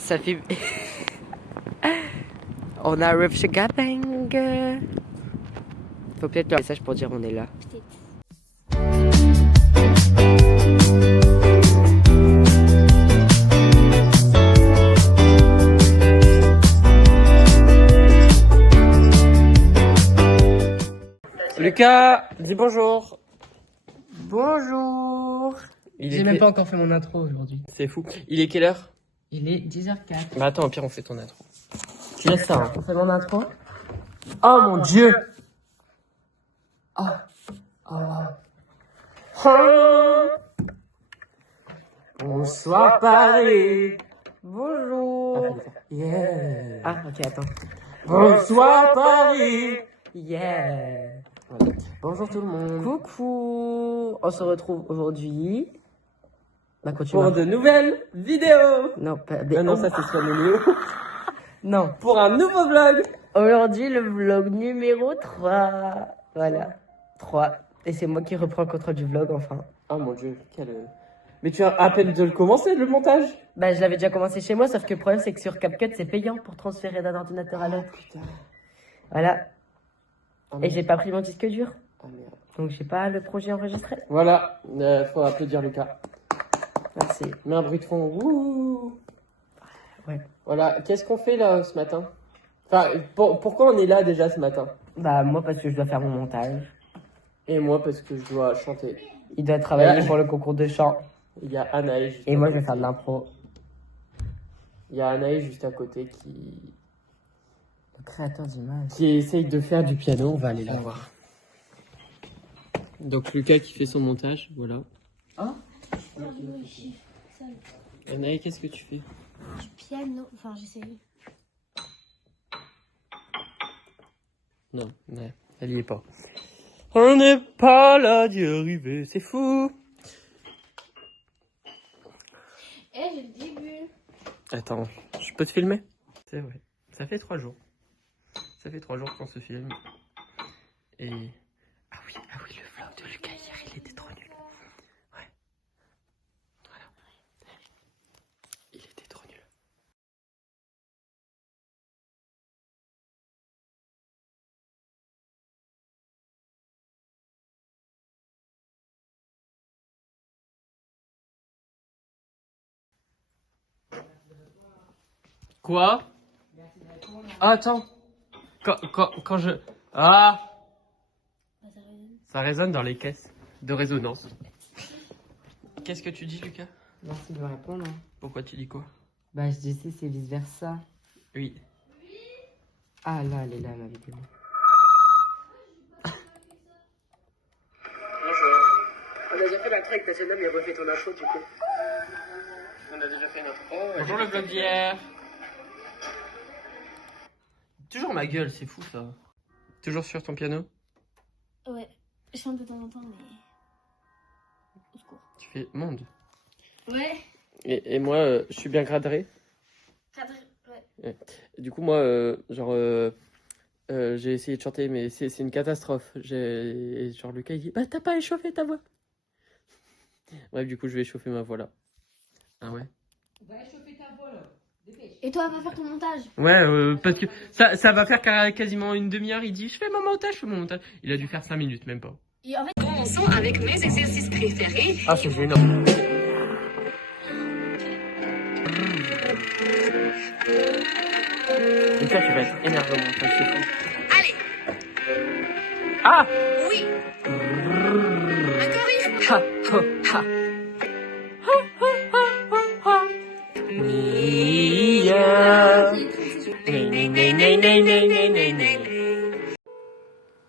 Ça fait... On arrive chez Gabang. Faut peut-être un message pour dire on est là. Lucas, dis bonjour. Bonjour. J'ai même pas encore fait mon intro aujourd'hui. C'est fou. Il est quelle heure? Il est 10h04. Bah attends, au pire on fait ton intro. Tu laisses ça, hein. On fait mon intro. Oh mon dieu. Bonsoir Paris. Bonjour. Yeah. Ah ok, attends. Bonsoir Paris. Yeah. Voilà. Bonjour tout le monde. Coucou. On se retrouve aujourd'hui. Bah, continue. Pour de nouvelles vidéos. Non, pas... non, ça c'est sur le Léo. Non. Pour un nouveau vlog. Aujourd'hui, le vlog numéro 3. Voilà. 3. Et c'est moi qui reprends le contrôle du vlog, enfin. Oh mon dieu, Mais tu as à peine de le commencer, le montage? Bah, je l'avais déjà commencé chez moi, sauf que le problème, c'est que sur CapCut, c'est payant pour transférer d'un ordinateur à l'autre. Putain. Voilà. Oh, Et j'ai pas pris mon disque dur. Ah merde. Donc, j'ai pas le projet enregistré. Voilà, faut applaudir Lucas. Merci. Mets un bruit de fond. Wouh. Ouais. Voilà, qu'est-ce qu'on fait là ce matin? Enfin, pourquoi on est là déjà ce matin? Bah, moi, parce que je dois faire mon montage. Et moi parce que je dois chanter. Il doit travailler pour le concours de chant. Il y a Anaïs juste Et à moi, je côté. vais faire de l'impro. Il y a Anaïs juste à côté Le créateur d'image. qui essaye de faire du piano. On va aller la voir. Donc Lucas qui fait son montage, voilà. Hein? Anaïs, qu'est-ce que tu fais? Piano, enfin j'essaye. Non, ouais, elle y est pas. On n'est pas là d'y arriver, c'est fou. Eh, j'ai le début. Attends, je peux te filmer? C'est vrai, ça fait 3 jours. Ça fait 3 jours qu'on se filme. Et... Ah oui, le vlog de Lucas hier, il était trop nul. Ouais. Voilà. Il était trop nul. Quoi? Ah, attends. Quand je... Ah! Ça résonne dans les caisses de résonance. Qu'est-ce que tu dis, Lucas? Merci de me répondre. Pourquoi tu dis quoi? Bah, je disais, c'est vice versa. Oui. Ah, là, elle est là, ma vidéo. Bonjour. On a déjà fait l'intro avec ta chaîne, mais refait ton intro, du coup. On a déjà fait notre... Oh, bonjour le vlog d'hier. Toujours ma gueule, c'est fou ça. Toujours sur ton piano? Ouais, je chante de temps en temps, mais. Au secours. Tu fais monde. Ouais. Et moi, je suis bien cadré. Cadré, ouais. Du coup, moi, j'ai essayé de chanter, mais c'est une catastrophe. Et genre, Lucas, il dit, bah, t'as pas échauffé ta voix. Bref, du coup, je vais échauffer ma voix là. Ah ouais? Et toi, va faire ton montage. Ouais, parce que ça va faire quasiment une demi-heure. Il dit, je fais mon montage. Il a dû faire 5 minutes, même pas. Et en fait, Commençons avec mes exercices préférés. Ah, c'est gênant. Lucas, tu vas être énervé au montage, c'est fou. Allez, Ah! oui. Encore une. Ha, ha, ha.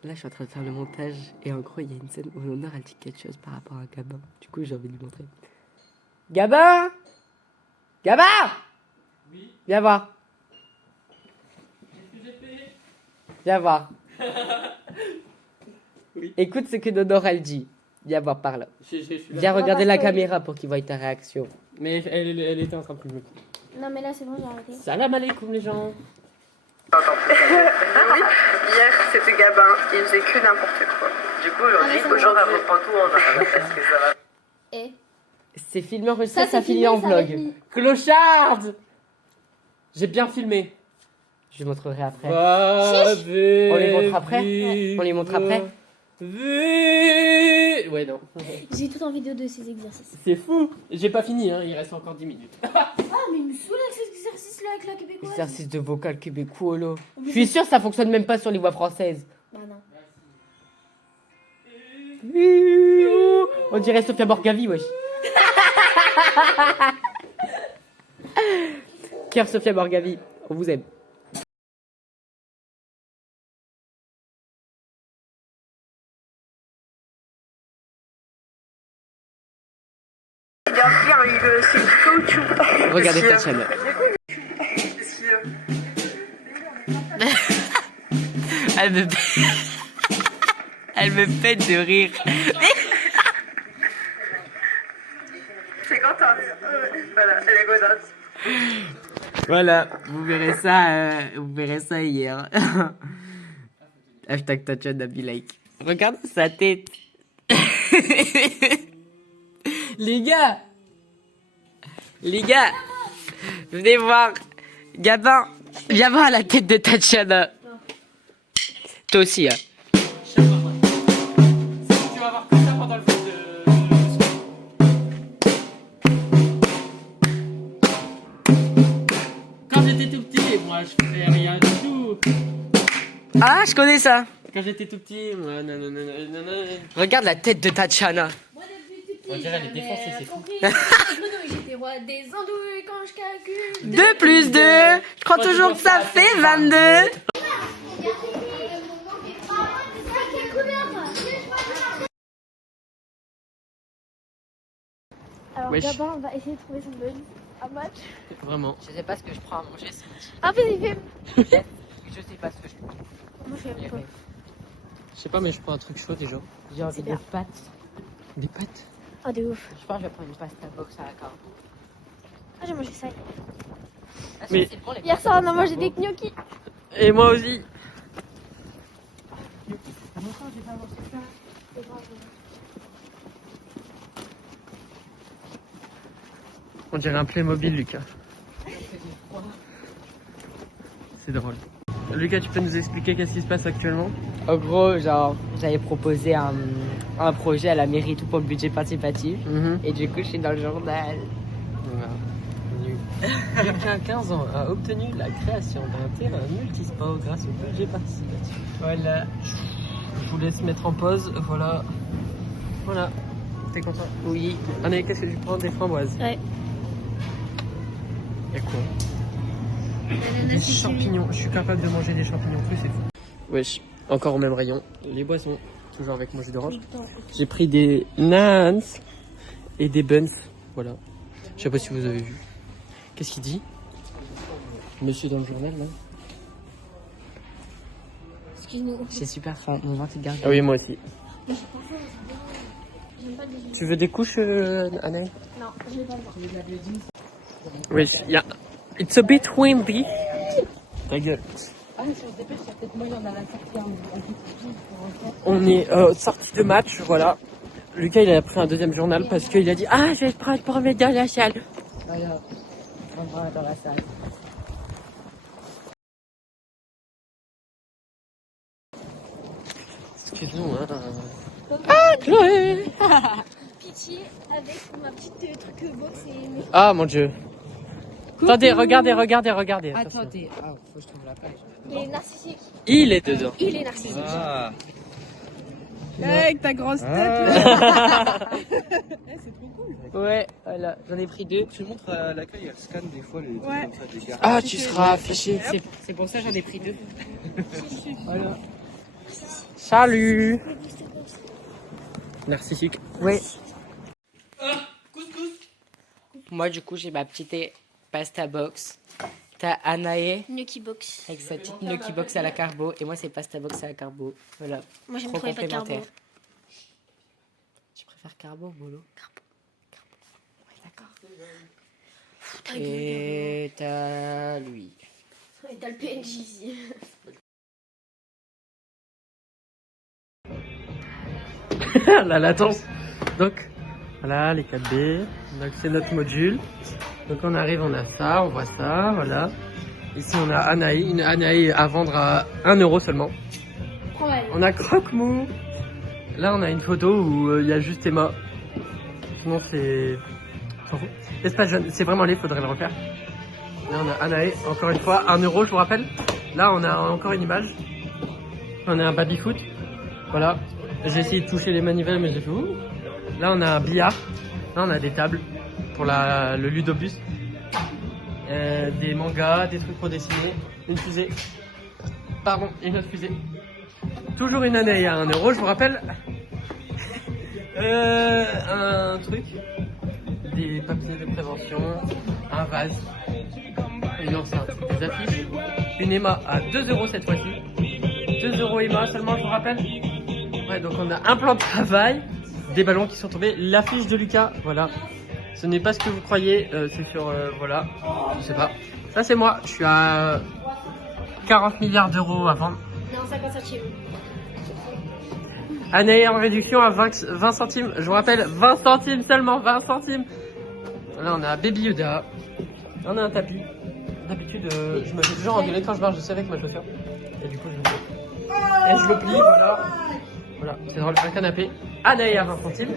Là, je suis en train de faire le montage et en gros, il y a une scène où l'honneur elle dit quelque chose par rapport à Gabin. Du coup, j'ai envie de lui montrer. Gabin! Gabin! Oui. Viens voir. Viens voir. Oui. Écoute ce que l'honneur elle dit. Viens voir par là. Je suis là. Viens regarder la caméra pour qu'il voie ta réaction. Mais elle était en train de me... non, mais là, c'est bon, j'ai arrêté. Salam alaikum les gens. Oui, hier c'était Gabin, il faisait que n'importe quoi. Du coup, aujourd'hui, Ah, mais genre, elle reprend tout en arrière parce que ça va. Et C'est filmé enregistré, Ça, ça c'est filmé en filmé, ça va vlog. être mis. Clocharde! J'ai bien filmé. Je les montrerai après. On les montre après. On les montre après. Ouais, non. J'ai tout en vidéo de ces exercices. C'est fou. J'ai pas fini, hein. Il reste encore 10 minutes. Ah, mais il me saoule avec cet exercice-là avec la québécoise. Exercice de vocal québécois, là. Je suis sûre que ça fonctionne même pas sur les voix françaises. Bah non. On dirait Sophia Morgavi, wesh. Cœur Sophia Morgavi, on vous aime. Il a bien eu le c'est caoutchouc. Regardez Tatiana. Elle me pète de rire. C'est contente. Voilà, elle est contente. Voilà, vous verrez ça hier. Hashtag Tatiana be like. Regarde sa tête. Les gars, venez voir. Gabin, viens voir la tête de Tatiana. Toi aussi, hein. Tu vas voir que ça pendant le film Quand j'étais tout petit, moi je faisais rien du tout. Ah, je connais ça. Quand j'étais tout petit, moi nanana. Regarde la tête de Tatiana. Moi, depuis tout petit, On dirait les défoncer, c'est fou. J'étais roi des andouilles quand je calcule. 2 plus 2, je crois toujours que ça fait 22. Alors, Wesh. Gabin va essayer de trouver son buzz à match. Vraiment. Je sais pas ce que je prends à manger. Ah, vas-y, fais. Je sais pas ce que je prends. Moi, je sais pas. Je sais pas, mais je prends un truc chaud déjà. J'ai envie de pâtes. Des pâtes. Ah, de ouf. Je pense que je vais prendre une pasta box à la carte. Ah, j'ai mangé ça. Mais- Hier soir, on a mangé des gnocchis. Et moi aussi. On dirait un Playmobil, Lucas. C'est drôle. Lucas, tu peux nous expliquer qu'est-ce qui se passe actuellement? En gros, genre, j'avais proposé un projet à la mairie tout pour le budget participatif. Et du coup, je suis dans le journal. Lucas, 15 ans, a obtenu la création d'un terrain multisport grâce au budget participatif. Voilà. Je vous laisse mettre en pause, voilà. Voilà. T'es content? Oui. Allez, qu'est-ce que tu prends? Des framboises? Ouais. Et quoi? Des champignons. Je suis capable de manger des champignons crus, c'est fou. Wesh, encore au même rayon. Les boissons, toujours avec mon jus d'orange. J'ai pris des nans et des buns. Voilà. Je sais pas si vous avez vu. Qu'est-ce qu'il dit? Monsieur dans le journal, là. Excuse-nous. C'est super fin. Mon ventre est gardé. Ah oui, moi aussi. J'aime pas les. Tu veux des couches, Anaïs? Non, je vais pas le voir. Wesh, y'a... It's a bit windy. Ta gueule. Ah, mais si on se dépêche, il y a peut-être moyen d'aller à la sortie On est sorti de match, voilà. Lucas, il a pris un deuxième journal parce qu'il a dit « Ah, je vais prendre pour mettre dans la salle. » Voilà. On va dans la salle. Excuse-nous, hein. Ah, Chloé. Pitié avec ma petite truc box et mes. Ah, mon Dieu. Attendez, regardez. Attends, t'es. Ah, faut que je trouve la page. Il est narcissique. Il est dedans. Il est narcissique. Ah. Avec ta grosse tête. Ouais, voilà, j'en ai pris 2. Tu montres à l'accueil, elle scanne des fois les trucs comme ça, des gars. Ah, tu seras affiché. C'est pour ça que j'en ai pris 2. Voilà. Salut. Narcissique. Ouais. Moi, du coup, j'ai ma petite pasta box. T'as Anaé Gnocchi box. avec sa petite gnocchi box à la carbo. Et moi, c'est pasta box à la carbo. Voilà. Moi, j'aime Trop trop les pâtes carbo. complémentaires. Tu préfères carbo ou bolo? Carbo. Ouais, d'accord. Et t'as lui. Et t'as le PNJ ici. La latence. Donc, voilà, les 4B. Donc, c'est notre module. Donc, on arrive, on a ça, on voit ça, voilà. Ici, on a Anaï, une Anaï à vendre à 1 € seulement. Ouais. On a Croque-Mou. Là, on a une photo où il y a juste Emma. Sinon, c'est... s'en fout. L'espace jeune, c'est vraiment laid, faudrait le refaire. Là, on a Anaï, encore une fois, 1 € je vous rappelle. Là, on a encore une image. On a un baby-foot. Voilà. J'ai essayé de toucher les manivelles, mais j'ai fait ouh. Là, on a un billard. Là, on a des tables pour le ludobus. Des mangas, des trucs pour dessiner. Une fusée. Pardon, une autre fusée. Toujours une année à 1 €, je vous rappelle. Un truc. Des papiers de prévention. Un vase. Une enceinte. Des affiches. Une Emma à 2 € cette fois-ci. 2 € Emma seulement, je vous rappelle. Ouais, donc on a un plan de travail. Des ballons qui sont tombés. L'affiche de Lucas, voilà. Ce n'est pas ce que vous croyez, c'est sur, voilà, je sais pas. Ça c'est moi, je suis à 40 milliards d'euros à vendre. Non, 50 centimes. Année en réduction à 20 centimes, je vous rappelle, 20 centimes seulement, 20 centimes. Là on a Baby Yoda, on a un tapis. D'habitude, je me fais toujours engueuler quand je marche, je sais avec ma chaussure. Et du coup je le plie. Et je le plie, voilà. Voilà, c'est drôle, un canapé. Année à 20 centimes.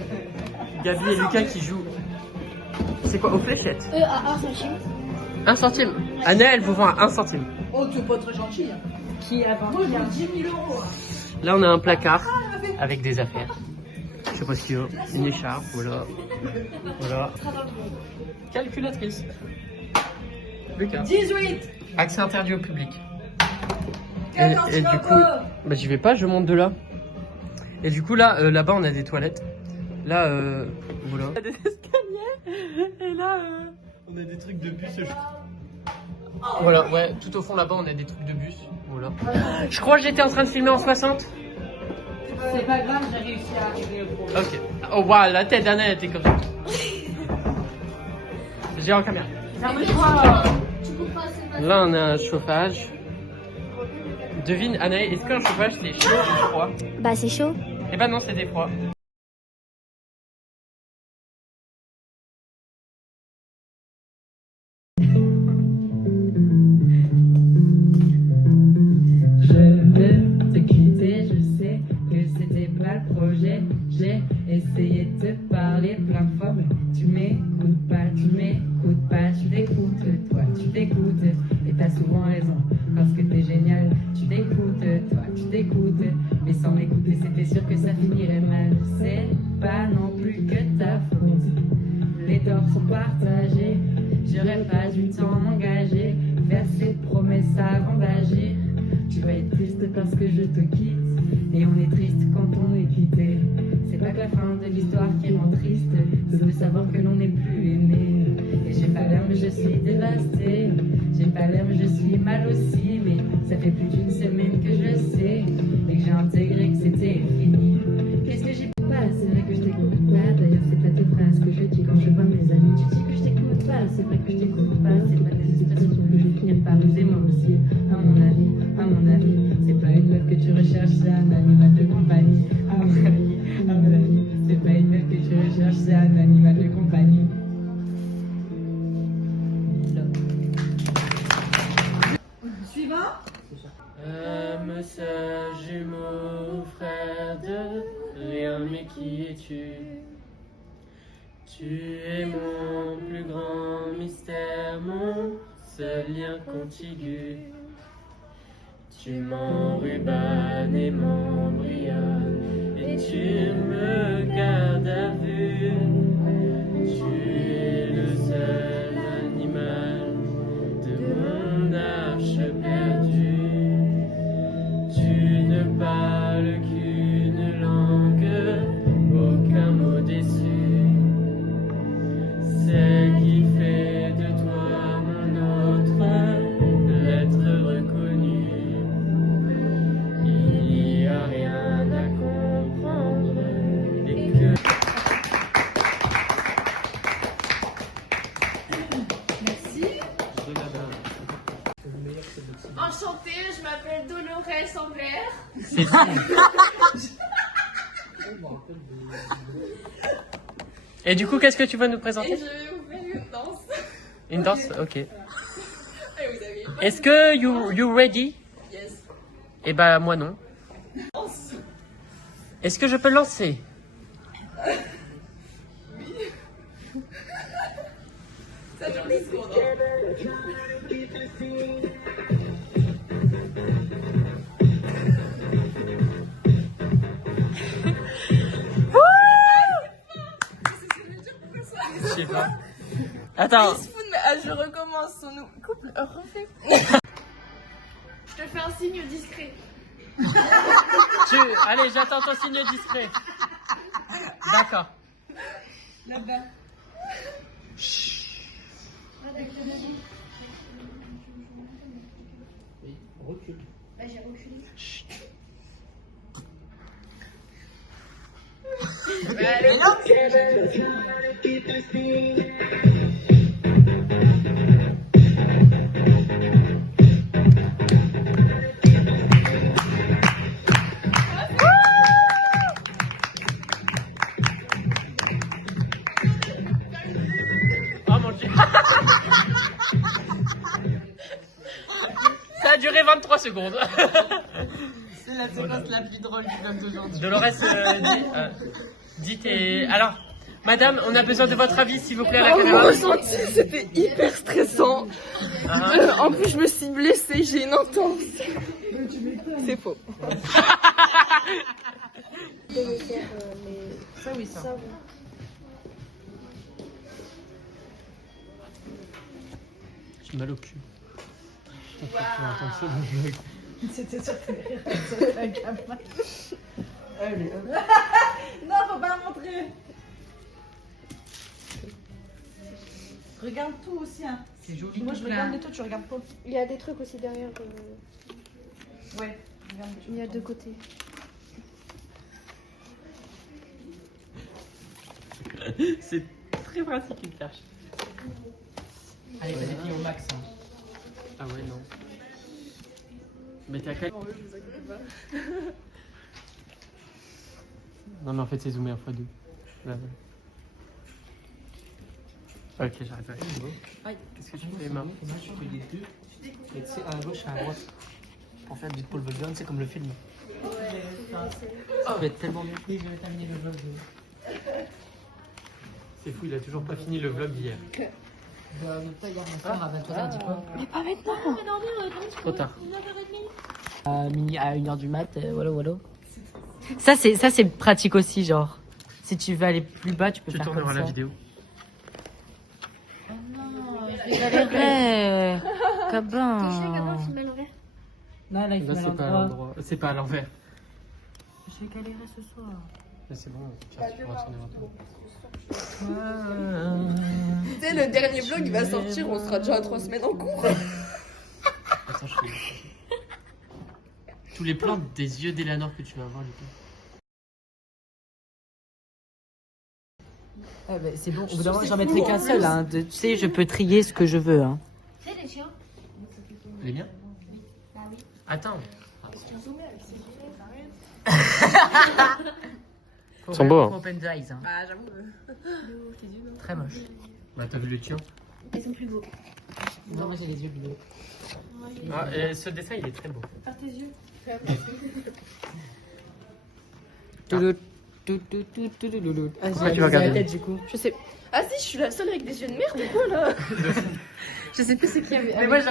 Gabi et Lucas qui jouent. C'est quoi, aux fléchettes? À 1 centime. 1 centime. Année, elle vous vend à 1 centime. Oh, tu es pas très gentil. Hein. Qui a vendu? Moi, j'ai 10 000 €. Hein. Là, on a un placard avec des affaires. Je sais pas ce qu'il y a. Une écharpe, voilà. Voilà. Calculatrice. Lucas. 18. Accès interdit au public. Et du coup, bah, j'y vais pas, je monte de là. Et du coup, là, là-bas, on a des toilettes. Là, voilà. On a des escaliers. Et là, on a des trucs de bus. Voilà, ouais, tout au fond là-bas, on a des trucs de bus. Voilà. Je crois que j'étais en train de filmer en 60. C'est pas grave, j'ai réussi à arriver au problème. Ok. Oh, waouh, la tête d'Anna était comme ça. J'ai en caméra. Là, on a un chauffage. Devine, Anna, est-ce qu'un chauffage c'est chaud ou froid? Bah, c'est chaud. Eh ben non, c'était froid. J'ai essayé de te parler plein de fois, mais tu m'écoutes pas, tu t'écoutes, toi, tu t'écoutes, et t'as souvent raison, parce que t'es génial, tu t'écoutes, toi, tu t'écoutes, mais sans m'écouter, c'était sûr que ça finirait mal, c'est pas non plus que ta faute, les torts sont partagés, j'aurais pas dû t'en engager, faire ces promesses avant d'agir, tu vas être triste parce que je te quitte, et on est triste quand on est quitté. C'est pas que la fin de l'histoire qui rend triste, c'est de savoir que l'on n'est plus aimé. Et j'ai pas l'air mais je suis dévastée, j'ai pas l'air mais je suis mal aussi, mais ça fait plus d'une semaine que je sais, et que j'ai intégré que c'était fini. Qu'est-ce que j'ai pas? C'est vrai que je t'écoute pas, d'ailleurs c'est pas tes phrases que je dis quand je vois mes amis, tu dis que je t'écoute pas, c'est vrai que je t'écoute pas, c'est pas des expressions que je vais finir par user moi aussi, à mon avis, c'est pas une meuf que tu recherches, c'est un animal de compagnie, à mon avis, c'est pas une meuf que tu recherches, c'est un animal de compagnie. Suivant. Message jumeau, frère de rien, mais qui es-tu? Tu es mon plus grand mystère, mon seul lien contigu. Tu m'enrubanes et m'embrionnes, et tu me gardes à vue. Tu es le seul animal de mon arche perdue. Tu ne parles qu'une langue, aucun mot déçu. Celle qui fait de toi mon autre l'être reconnu. Il n'y a rien à comprendre et que... Enchantée, je m'appelle Dolores Ambler. Et du coup, qu'est-ce que tu vas nous présenter? Et je vais vous faire une danse. Une danse? Ok. Et vous avez Est-ce que you ready? Yes. Eh ben moi non. Est-ce que je peux lancer? Je sais pas. Attends. Je recommence, son couple refait. Je te fais un signe discret. Allez, j'attends ton signe discret. D'accord. Là-bas. Recule. Bah, j'ai reculé. Oh mon dieu. Ça a duré 23 secondes. C'est la séquence la plus drôle du vlog d'aujourd'hui. Dolores, dit tes... Alors, madame, on a besoin de votre avis, s'il vous plaît, à la Mon caméra. ressenti, c'était hyper stressant. En plus, je me suis blessée, j'ai une entorse. C'est faux. Ça oui, ça. J'ai mal au cul. Je pense que tu vas entendre ça dans le vlog. C'était sur la caméra. Allez, Non, faut pas montrer. Regarde tout aussi, hein. c'est joli. Moi, je regarde les tout, tu regardes pas. Il y a des trucs aussi derrière. Ouais, regarde. Il y a deux côtés. C'est très pratique une tâche. Allez, t'as des pieds au max. Hein. Ah ouais, non. Mais t'as quel... Non mais en fait c'est zoomé en x2. Là, voilà. Ok, j'arrête. Aïe, qu'est-ce que tu fais, maman? Moi, je fais les deux. Et tu sais, à gauche et à droite. Pour faire du pole vault, c'est comme le film. Ça peut être tellement bien. Oui, je vais terminer le vlog. C'est fou, il a toujours pas fini le vlog d'hier. Pas hier, ma soeur à 23h, dis quoi? Mais pas maintenant. Trop tard. À 1h du mat, voilà. Ça c'est pratique aussi, genre. Si tu veux aller plus bas, tu peux Tu faire comme tourneras ça. la vidéo. Je galérais. Gabin. Filme à l'envers. Non, là, il Là faut c'est pas à l'endroit. C'est pas à l'envers. J'ai galéré ce soir. Mais c'est bon, tu pourras tourner un peu. Tu sais, le dernier vlog, il va sortir, on sera déjà à 3 semaines en cours. Attends, je fais... Tous les plans des yeux d'Elanor que tu vas avoir, du coup. Ah bah, c'est bon, au bout d'un moment, j'en mettrai qu'un seul. Hein. Tu sais, je peux trier ce que je veux. Hein. C'est les chiens. Les miens? Bah oui. Attends. Ils sont beaux, hein. Open the eyes. Hein. Bah, j'avoue. Très moche. Bah t'as vu le tien? Ils sont plus beaux. Non, moi j'ai les yeux bleus. Ah, ce dessin il est très beau. Par tes yeux. Ah, Pourquoi tu vas regarder la tête, du coup. Je sais. Ah si, je suis la seule avec des yeux de merde ou quoi là? Je sais plus c'est qui avait. Mais moi, je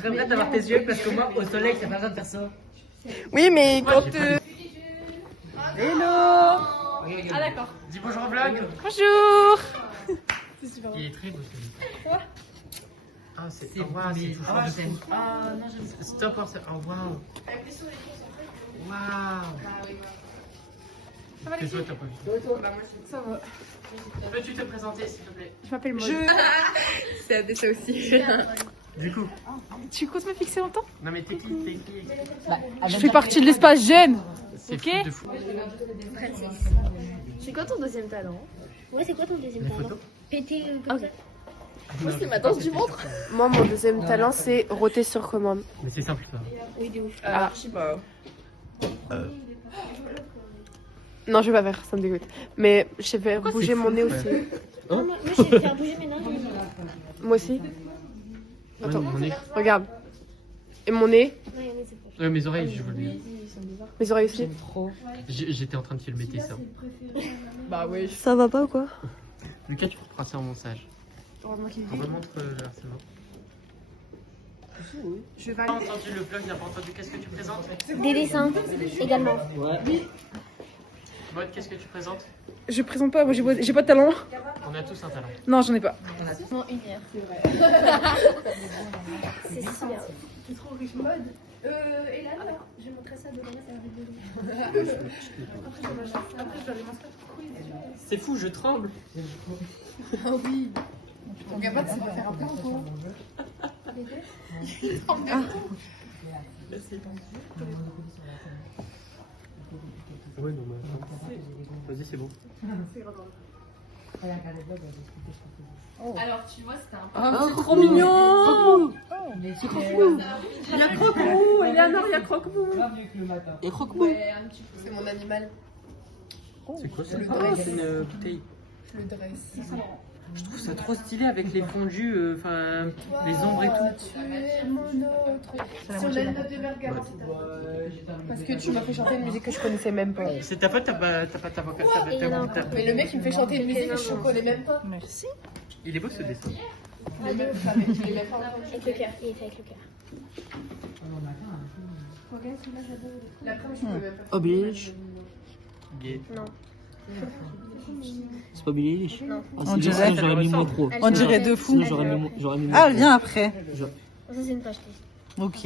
rêverais d'avoir tes yeux parce que moi, au soleil, t'as pas besoin de faire ça. Oui, mais quand. Hello. Ah d'accord. Dis bonjour au vlog. Bonjour. Il est très beau celui-là. Quoi? Ah, c'est C'est oh, wow, c'est touchant de fou. Ah non, je Stop, oh, waouh. Waouh. Fais toi, t'as pas vu. Ça va. Peux-tu te présenter s'il te plaît? Je m'appelle Maud. C'est ADC aussi. Du coup. Tu comptes me fixer longtemps? Non mais t'es qui? Je fais partie de l'espace jeune. C'est fou de fou. C'est quoi ton deuxième talent? Ouais, c'est quoi ton deuxième Les talent? photos? Péter comme ça. Moi, c'est ma danse du ventre. Moi, mon deuxième talent, c'est roter sur commande. Mais c'est simple ça. Oui, de ouf. Ah, je sais pas. Non, je vais pas faire, ça me dégoûte. Mais je sais faire bouger mon nez aussi. Moi, je vais faire bouger mes nains. Moi aussi. Attends, mon nez. Regarde. Et mon nez. Mes oreilles, je voulais. Mes oreilles aussi. J'étais en train de filmer tes seins. Bah oui. Ça va pas ou quoi? Lucas, tu feras ça en montage. Remontre le harcèlement. Je n'ai pas entendu le vlog, n'a pas entendu. Qu'est-ce que tu présentes? Des dessins également. Maud, qu'est-ce que tu présentes? Je présente pas, moi j'ai pas de talent. On a tous un talent. Non, j'en ai pas. Bon, 1 heure. C'est si bien. C'est trop riche. Mode. Et là, je montrerai ça demain, ça va rigoler. C'est fou, je tremble. Oh oui. Ton gamin, tu sais pas faire un plan ou quoi? Ouais, non, mais. Vas-y, c'est bon. Alors, tu vois, c'était un peu. Oh, c'est trop mignon! C'est Croque-Mou! Il y a Croque-Mou! Eleanor, il y a Croque-Mou! Et croque-mou. Ouais, un petit peu. C'est mon animal. C'est quoi ça? Le Ah, dress. c'est une bouteille. Je le dresse. Je trouve ça trop stylé avec les fondus, enfin les ombres et tout. Tu es mon autre. Sur la note de Bergamo. Parce que tu m'as fait chanter une musique que je connaissais même pas. C'est ta faute, t'as pas ta voix. Mais le mec il me fait chanter une musique que je connais même pas. Merci. Il est beau ce dessin. Avec le cœur, Avec le cœur, il est fait avec le cœur. L'après, je peux même pas. Oh, Billie Eilish. Gay. C'est pas Billie Eilish? Non. Ah, On sinon, dirait- sinon, j'aurais mis moins pro. On dirait deux fous. Sinon, j'aurais mis moins Ah, pro. elle vient après. Ça, c'est une page. Ok.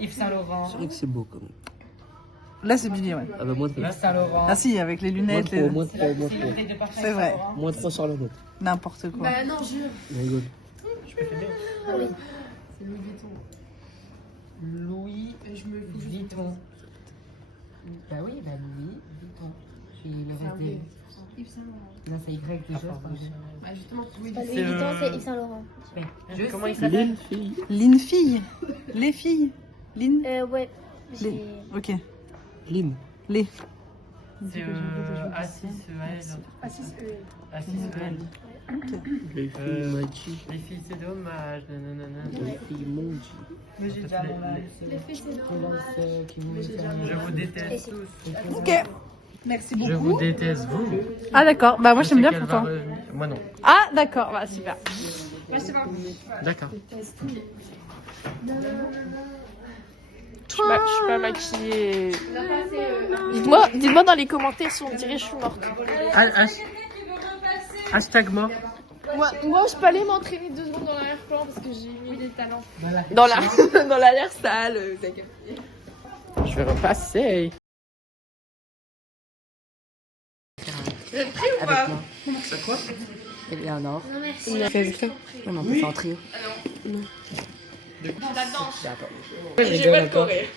Yves Saint Laurent. C'est vrai que c'est beau quand même. Là, c'est Billy, ouais. Ah bah moins 3. Saint Laurent. Ah si, avec les Moins lunettes. 3, moins 3, moins 3. C'est vrai. Moins 3 sur la note. N'importe quoi. Bah non, jure. Je rigole. C'est Louis Vuitton. Louis Et je me fous Vuitton. Bah oui, bah Louis Vuitton. Puis le reste des. Yves Saint Laurent. Non, c'est Y quelque chose. Ah, justement, Louis Pas Vuitton. Louis Vuitton, c'est Yves Saint Laurent. Comment il s'appelle? Lille, fille. Lynn fille. Les filles. Lynn. Ouais. Les. Ok. Lynn. Les. C'est A6EL. A6EL. Les filles Machi. Les filles, c'est dommage. Nanana. Les filles Monji. Mais j'ai déjà mon âge. Les filles, c'est normal. Je vous déteste tous. Ok. Merci Je beaucoup. vous déteste, vous. Ah d'accord. Bah moi Je j'aime sais bien qu'elle pourtant. va revenir. Moi non. Ah d'accord. Bah super. D'accord. Je suis pas maquillée. Dites-moi dans les commentaires si on dirait que je suis morte. Hashtag mort. Moi, je peux aller m'entraîner 2 secondes dans l'arrière-plan parce que j'ai mis des talents. Dans l'air sale. Je vais repasser. Vous êtes prêts ou pas? C'est quoi? Eleanor. Non, merci. On a fait exprès. Non, on peut faire en trio. Dans la danse. Je J'ai pas de Corée.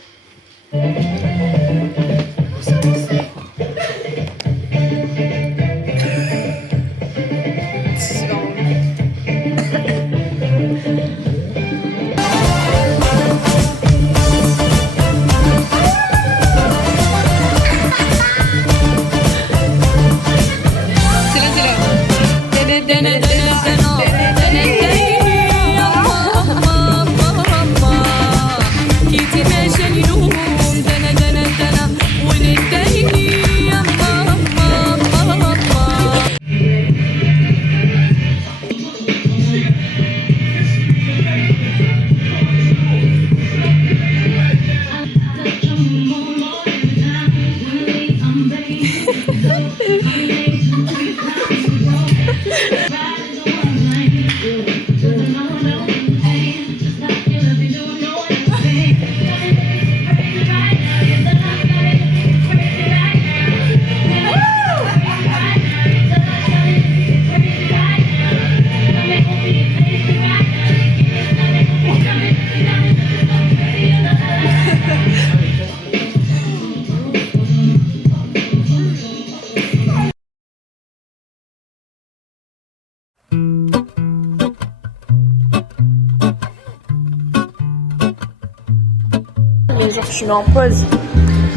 Mais genre, je suis en pause.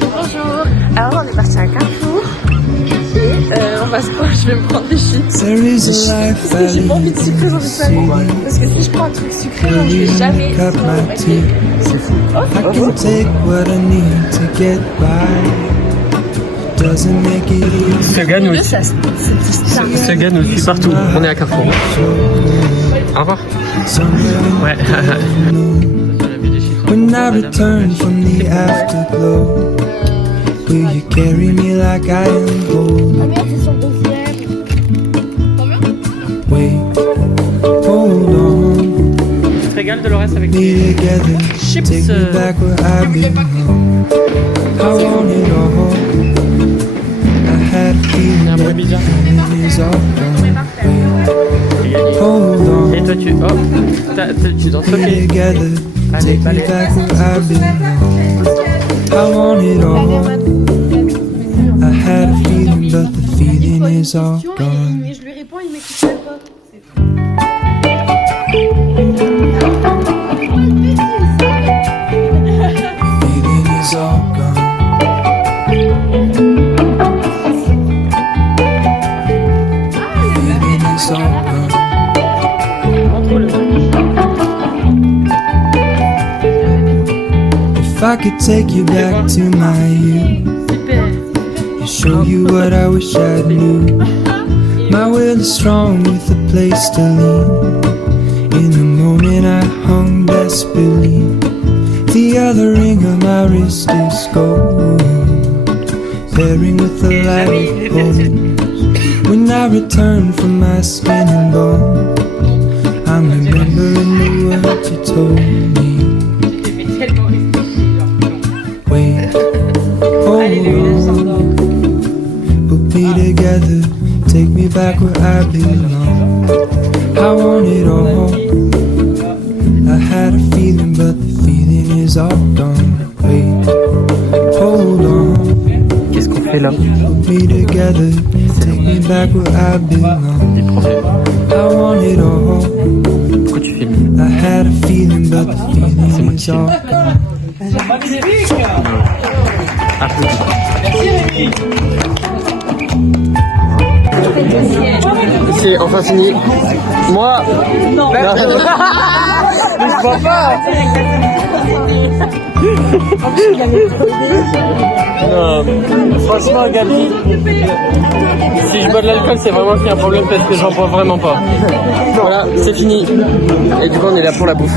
Bonjour. Alors, on est parti à Carrefour. Et on va se je vais me prendre des chips. Parce que j'ai pas envie de sucre dans une famille. Parce que si je prends un truc sucré, clearly make up my tears. I can take what I need to get by. Doesn't make it easy. Ça gagne aussi. Ça gagne aussi partout. On est à Carrefour. Au revoir. Ouais. When I return from the afterglow, will you carry me like I am whole? Wait, hold on. Tu te régales Dolores avec Me les together, chips. take me back where I belong. I want it all. I had a feeling that the feeling is all gone. Wait, hold on. Et toi tu... Oh, tu danses Me ok. together, take me back where I belong. I want it all. I had a feeling, but the feeling is all gone. Et je lui réponds, il m'écoute même pas. Feeling is all gone. Feeling is all gone. If I could take you back to my youth and show you what I wish I knew. My will is strong with a place to lean. In the moment I hung desperately. The other ring on my wrist is gold, pairing with the light of hope. When I return from my skin and bone, I'm remembering the words you told me. Wait, hold on, put me together, take me back where I belong. I want it all. I had a feeling, but the feeling is all gone. Wait, hold on. Qu'est-ce qu'on fait là? Put me together, take me back where I belong. Des problèmes. I want it all. Pourquoi tu filmes? I had a feeling, but the feeling is all gone. C'est enfin fini. Moi, non. Mais je vois pas. Non. Franchement, Gabi, si je bois de l'alcool, c'est vraiment qu'il y a un problème parce que j'en bois vraiment pas. Voilà, c'est fini. Et du coup, on est là pour la bouffe.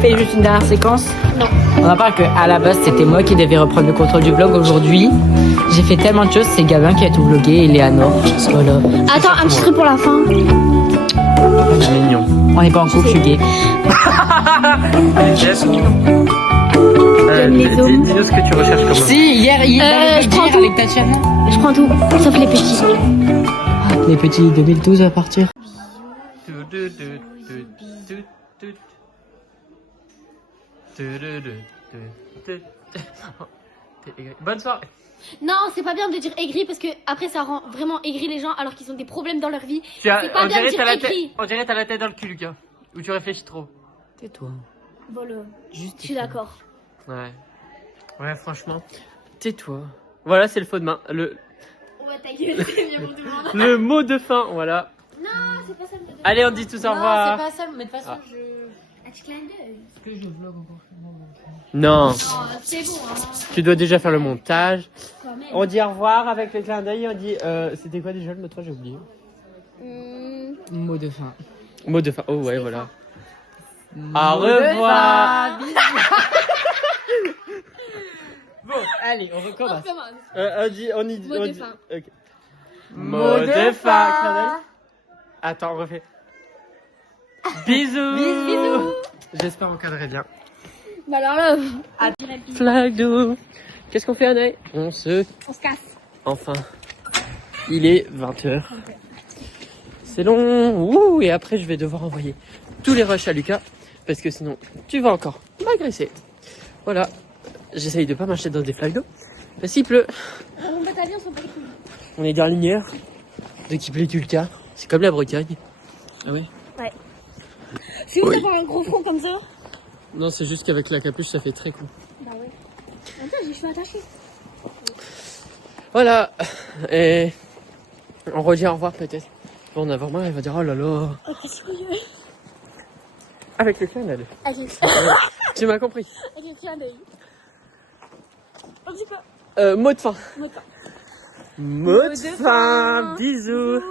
Fais juste une dernière séquence. Non. On en parle qu'à la base, c'était moi qui devais reprendre le contrôle du vlog aujourd'hui. J'ai fait tellement de choses, c'est Gabin qui a tout vlogué et Léanor. Voilà. Attends, un petit truc pour la fin. C'est mignon. On n'est pas en couple, je suis gay. Dis-nous ce que tu recherches comme. Si, hier je prends tout. avec Tatiana. Je prends tout, sauf les petits. Les petits 2012 à partir. Bonne soirée. Non, c'est pas bien de dire aigri parce que après ça rend vraiment aigri les gens alors qu'ils ont des problèmes dans leur vie. Tu as, C'est pas on bien de dirait dire t'as la tête, aigri. on dirait t'as la tête dans le cul, Lucas. Ou tu réfléchis trop. Tais-toi. Voilà, Juste. je suis d'accord. Ouais. Ouais, franchement. Tais-toi. Voilà, c'est le faux de main. Ouais, ta gueule, c'est bien pour tout le monde. Le mot de fin, voilà. Non, c'est pas ça le mot de Allez, on dit tous au revoir. Non, c'est pas ça, mais de toute façon, Ah. Un petit clin d'œil. Est-ce que je vlog encore? Non, Oh, c'est bon, hein. tu dois déjà faire le montage. Quand même. On dit au revoir avec le clin d'œil. On dit. C'était quoi déjà le mot de fin? J'ai oublié. Mot de fin. Mot de fin. Oh, ouais, voilà. Au revoir. Bon, allez, on recommence. On dit. Mot on de dit- fin. ok. Mot de fin. Clin d'œil. Attends, on refait. Bisous. Bisous. J'espère encadrer bien. Bah alors là, Flag d'eau. Qu'est-ce qu'on fait, Anaï? On se casse. Enfin. Il est 20h. C'est long. Ouh, et après, je vais devoir envoyer tous les rushs à Lucas. Parce que sinon, tu vas encore m'agresser. Voilà. J'essaye de pas m'acheter dans des flaques d'eau. Parce qu'il pleut. On va t'aller, on s'en bat les couilles. On est dans l'inière de qui plaît Lucas. C'est comme la Bretagne. Ah ouais? Ouais. C'est où d'avoir un gros front comme ça? Non, c'est juste qu'avec la capuche, ça fait très cool. Bah ouais. Attends, j'ai les cheveux attachés. Voilà. Et on redit au revoir peut-être. Bon, on a vraiment, il va dire oh là là. Oh, qu'est-ce que Avec le clin d'œil. Avec Tu m'as compris. le clin d'œil. On dit quoi? Mot de fin. Mot de fin. Mot de fin. Bisous.